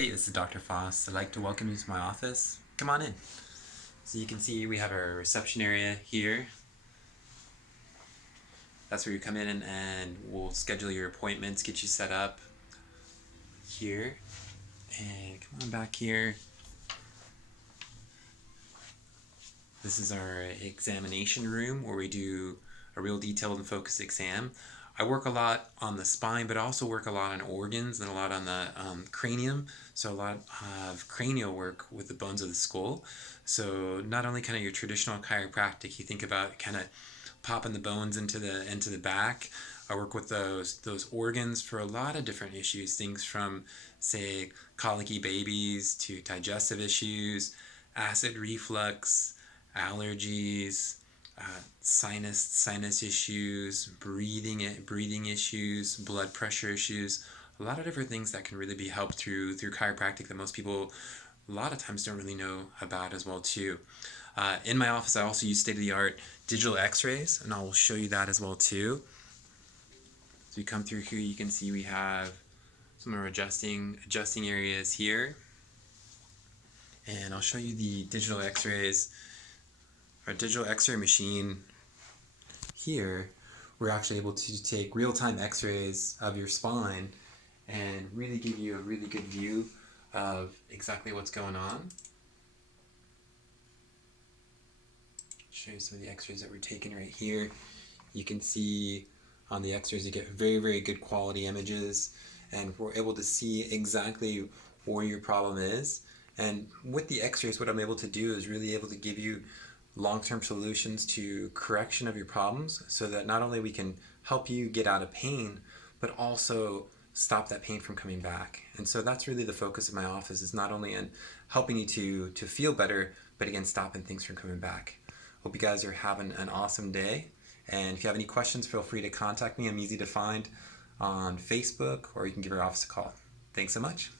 Hey, this is Dr. Foss. I'd like to welcome you to my office. Come on in. So you can see we have our reception area here. That's where you come in and we'll schedule your appointments, get you set up here. And come on back here. This is our examination room where we do a real detailed and focused exam. I work a lot on the spine, but I also work a lot on organs and a lot on the cranium. So a lot of cranial work with the bones of the skull. So not only kind of your traditional chiropractic, you think about kind of popping the bones into the back. I work with those organs for a lot of different issues, things from, say, colicky babies to digestive issues, acid reflux, allergies, sinus issues, breathing issues, blood pressure issues, a lot of different things that can really be helped through chiropractic that most people a lot of times don't really know about as well too. In my office, I also use state-of-the-art digital X-rays, and I will show you that as well too. So you come through here, you can see we have some of our adjusting areas here, and I'll show you the digital X-rays. Our digital X-ray machine here, we're actually able to take real-time X-rays of your spine and really give you a really good view of exactly what's going on. Show you some of the X-rays that we're taking right here. You can see on the X-rays you get very, very good quality images, and we're able to see exactly where your problem is. And with the X-rays, what I'm able to do is really able to give you long-term solutions to correction of your problems, so that not only we can help you get out of pain, but also stop that pain from coming back. And so that's really the focus of my office, is not only in helping you to feel better, but again, stopping things from coming back. Hope you guys are having an awesome day. And if you have any questions, feel free to contact me. I'm easy to find on Facebook, or you can give our office a call. Thanks so much.